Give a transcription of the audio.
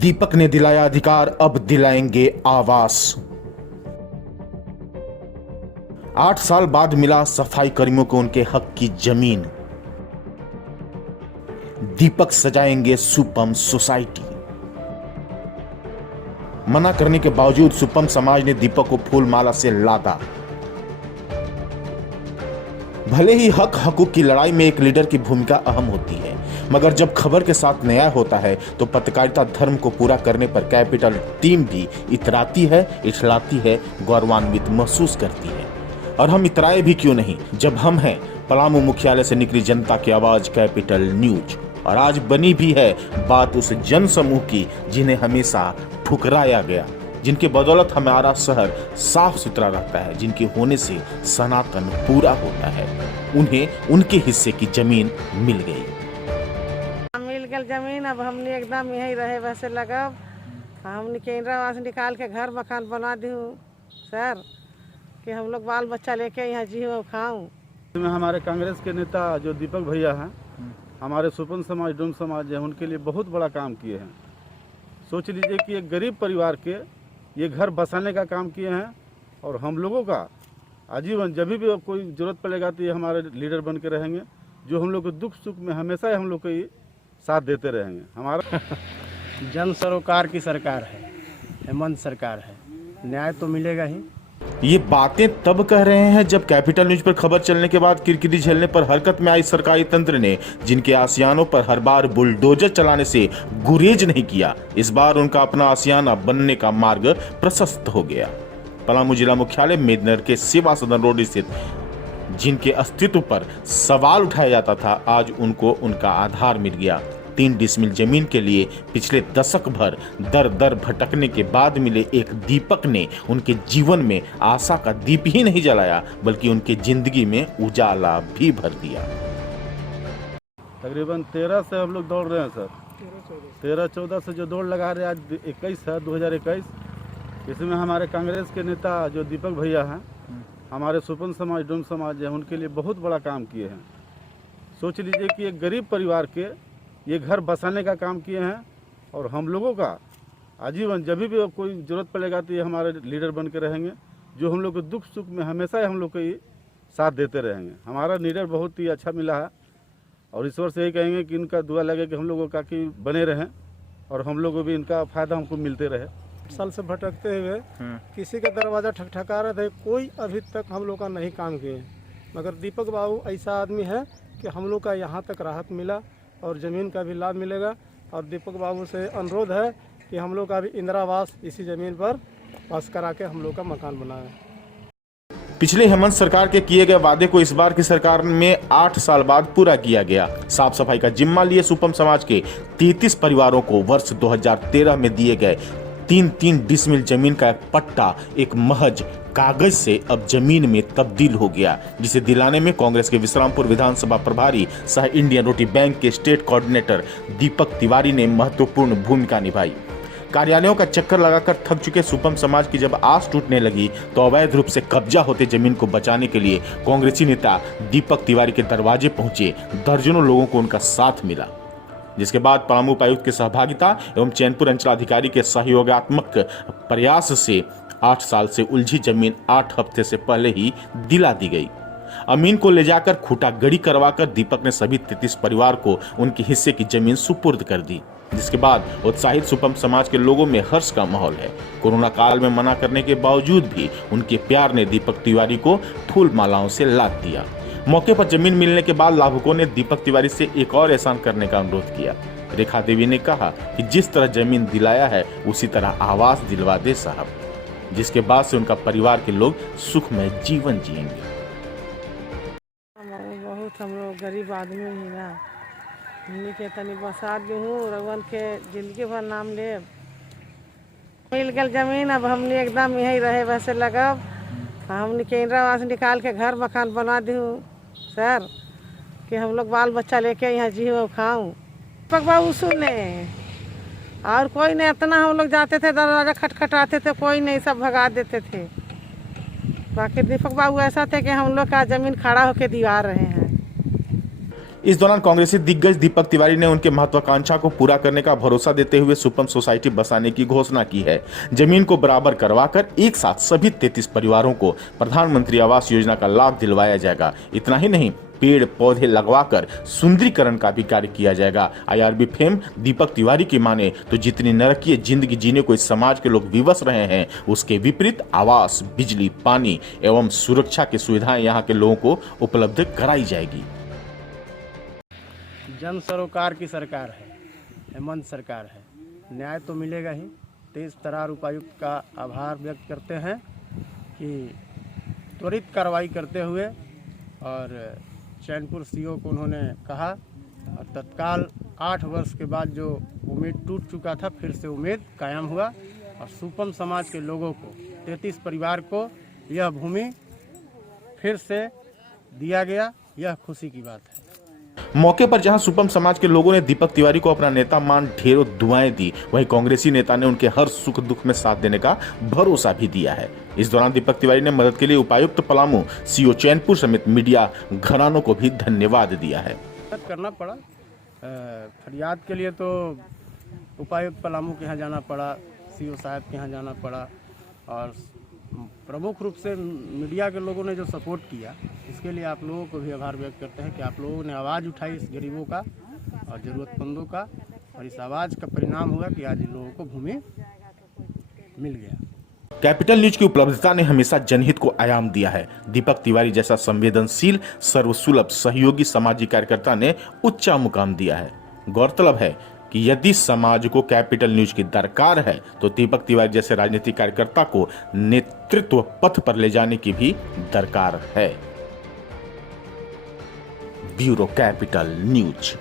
दीपक ने दिलाया अधिकार, अब दिलाएंगे आवास। 8 साल बाद मिला सफाई कर्मियों को उनके हक की जमीन। दीपक सजाएंगे सुपम सोसाइटी। मना करने के बावजूद सुपम समाज ने दीपक को फूल माला से लादा। भले ही हक हकूक की लड़ाई में एक लीडर की भूमिका अहम होती है, मगर जब खबर के साथ न्याय होता है तो पत्रकारिता धर्म को पूरा करने पर कैपिटल टीम भी इतराती है, इठलाती है, गौरवान्वित महसूस करती है। और हम इतराए भी क्यों नहीं, जब हम हैं पलामू मुख्यालय से निकली जनता की आवाज कैपिटल न्यूज। और आज बनी भी है बात उस जन समूह की जिन्हें हमेशा ठुकराया गया, जिनके बदौलत हमारा शहर साफ सुथरा रहता है, जिनके होने से सनातन पूरा होता है। उन्हें उनके हिस्से की जमीन मिल गई। मिल गई जमीन, अब हमने एकदम यही रहे वैसे लगब। हमने के इंदिरा आवास निकाल के घर मकान बना दी हूँ सर, कि हम लोग बाल बच्चा लेके यहाँ जीऊँ खाऊँ। हमारे कांग्रेस के नेता जो दीपक भैया हैं, हमारे सुपन समाज डोम समाज है, उनके लिए बहुत बड़ा काम किए हैं। सोच लीजिए कि एक गरीब परिवार के ये घर बसाने का काम किए हैं। और हम लोगों का आजीवन जब भी कोई ज़रूरत पड़ेगा तो ये हमारे लीडर बन के रहेंगे, जो हम लोग के दुख सुख में हमेशा हम लोग को ये साथ देते रहेंगे। हमारा जन सरोकार की सरकार है, हेमंत सरकार है, न्याय तो मिलेगा ही। ये बातें तब कह रहे हैं जब कैपिटल न्यूज पर खबर चलने के बाद किरकिरी झेलने पर हरकत में आई सरकारी तंत्र ने, जिनके आसियानों पर हर बार बुलडोजर चलाने से गुरेज नहीं किया, इस बार उनका अपना आसियाना बनने का मार्ग प्रशस्त हो गया। पलामू जिला मुख्यालय मेदनर के सेवा सदन रोड स्थित जिनके अस्तित्व पर सवाल उठाया जाता था, आज उनको उनका आधार मिल गया। 3 डिसमिल जमीन के लिए पिछले दशक भर दर दर भटकने के बाद मिले एक दीपक ने उनके जीवन में आशा का दीप ही नहीं जलाया, बल्कि उनके जिंदगी में उजाला भी भर दिया। तकरीबन 13 से हम लोग दौड़ रहे हैं सर, 13-14 से जो दौड़ लगा रहे हैं, आज 21 है 2021। इसमें हमारे कांग्रेस के नेता जो दीपक भैया हैं, हमारे सुपन समाज डोम समाज है, उनके लिए बहुत बड़ा काम किए हैं। सोच लीजिए कि एक गरीब परिवार के ये घर बसाने का काम किए हैं। और हम लोगों का आजीवन जब भी कोई ज़रूरत पड़ेगा तो ये हमारे लीडर बन के रहेंगे, जो हम लोग के दुख सुख में हमेशा हम लोग को ये साथ देते रहेंगे। हमारा लीडर बहुत ही अच्छा मिला है और ईश्वर से यही कहेंगे कि इनका दुआ लगे कि हम लोगों का कि बने रहें और हम लोग को भी इनका फ़ायदा हमको मिलते रहे। साल से भटकते हुए किसी का दरवाज़ा ठकठका रहे थे, कोई अभी तक हम लोग का नहीं काम किए। मगर दीपक बाबू ऐसा आदमी है कि हम लोग का यहाँ तक राहत मिला और ज़मीन का भी लाभ मिलेगा। और दीपक बाबू से अनुरोध है कि हम लोग का भी इंदिरा आवास इसी ज़मीन पर पास करा के हम लोग का मकान बनाए। पिछले हेमंत सरकार के किए गए वादे को इस बार की सरकार में 8 साल बाद पूरा किया गया। साफ सफाई का जिम्मा लिए सुपम समाज के 33 परिवारों को वर्ष 2013 में दिए गए 3-3 डिसमिल जमीन का एक पट्टा एक महज कागज से अब जमीन में तब्दील हो गया, जिसे दिलाने में कांग्रेस के विश्रामपुर विधानसभा प्रभारी सह इंडियन रोटी बैंक के स्टेट कोऑर्डिनेटर दीपक तिवारी ने महत्वपूर्ण भूमिका निभाई। कार्यालयों का चक्कर लगाकर थक चुके सुपम समाज की जब आस टूटने लगी तो अवैध रूप से कब्जा होते जमीन को बचाने के लिए कांग्रेसी नेता दीपक तिवारी के दरवाजे पहुंचे दर्जनों लोगों को उनका साथ मिला, जिसके बाद पलामू उपायुक्त की सहभागिता एवं चैनपुर अंचलाधिकारी के सहयोगात्मक प्रयास से 8 साल से उलझी जमीन 8 हफ्ते से पहले ही दिला दी गई। अमीन को ले जाकर खूंटा गड़ी करवाकर दीपक ने सभी 33 परिवार को उनके हिस्से की जमीन सुपुर्द कर दी, जिसके बाद उत्साहित सुपम समाज के लोगों में हर्ष का माहौल है। कोरोना काल में मना करने के बावजूद भी उनके प्यार ने दीपक तिवारी को फूल मालाओं से लाद दिया। मौके पर जमीन मिलने के बाद लाभुकों ने दीपक तिवारी से एक और एहसान करने का अनुरोध किया। रेखा देवी ने कहा कि जिस तरह जमीन दिलाया है उसी तरह आवास दिलवा दे साहब, जिसके बाद से उनका परिवार के लोग सुखमय जीवन जिएंगे। बहुत हम लोग गरीब आदमी ही ना, हमने के तनी बसा दी हूँ, रवन के जिंदगी भर नाम ले। मिल गई जमीन, अब हमने एकदम यही रहे वैसे लगब। हमने के इंदिरा आवास निकाल के घर मकान बना दी हूँ सर, कि हम लोग बाल बच्चा लेके यहाँ जीऊँ खाऊँ। दीपक बाबू सुने और कोई नहीं, इतना हम लोग जाते थे दरवाजा खटखटाते थे, कोई नहीं, सब भगा देते थे। बाकी दीपक बाबू ऐसा थे कि हम लोग का जमीन खड़ा होकर दीवार रहे हैं। इस दौरान कांग्रेसी दिग्गज दीपक तिवारी ने उनके महत्वाकांक्षा को पूरा करने का भरोसा देते हुए सुपम सोसाइटी बसाने की घोषणा की है। जमीन को बराबर करवाकर एक साथ सभी 33 परिवारों को प्रधानमंत्री आवास योजना का लाभ दिलवाया जाएगा। इतना ही नहीं, पेड़ पौधे लगवाकर सुंदरीकरण का भी कार्य किया जाएगा। IRB फेम दीपक तिवारी की माने तो जितनी नरकीय जिंदगी जीने को इस समाज के लोग विवश रहे हैं, उसके विपरीत आवास, बिजली, पानी एवं सुरक्षा की सुविधाएं यहाँ के लोगों को उपलब्ध कराई जाएगी। जन सरोकार की सरकार है, हेमंत सरकार है, न्याय तो मिलेगा ही। तेज तरार उपायुक्त का आभार व्यक्त करते हैं कि त्वरित कार्रवाई करते हुए और चैनपुर CO को उन्होंने कहा और तत्काल 8 वर्ष के बाद जो उम्मीद टूट चुका था, फिर से उम्मीद कायम हुआ और सुपम समाज के लोगों को 33 परिवार को यह भूमि फिर से दिया गया। यह खुशी की बात है। मौके पर जहां सुपम समाज के लोगों ने दीपक तिवारी को अपना नेता मान ढेरों दुआएं दी, वहीं कांग्रेसी नेता ने उनके हर सुख दुख में साथ देने का भरोसा भी दिया है। इस दौरान दीपक तिवारी ने मदद के लिए उपायुक्त पलामू, CO चैनपुर समेत मीडिया घरानों को भी धन्यवाद दिया है। करना पड़ा, फरियाद के लिए तो उपायुक्त पलामू के यहाँ जाना पड़ा, CO साहब के यहाँ जाना पड़ा और प्रमुख रूप से मीडिया के लोगों ने जो सपोर्ट किया, इसके लिए आप लोगों को भी आभार व्यक्त करते हैं कि आप लोगों ने आवाज़ उठाई इस गरीबों का और ज़रूरतमंदों का, और इस आवाज़ का परिणाम हुआ कि आज इन लोगों को भूमि मिल गया। कैपिटल न्यूज की उपलब्धता ने हमेशा जनहित को आयाम दिया है। दीपक तिवारी जैसा संवेदनशील, सर्वसुलभ, सहयोगी सामाजिक कार्यकर्ता ने उच्चा मुकाम दिया है। गौरतलब है कि यदि समाज को कैपिटल न्यूज की दरकार है तो दीपक तिवारी जैसे राजनीतिक कार्यकर्ता को नेतृत्व पथ पर ले जाने की भी दरकार है। Bureau capital news.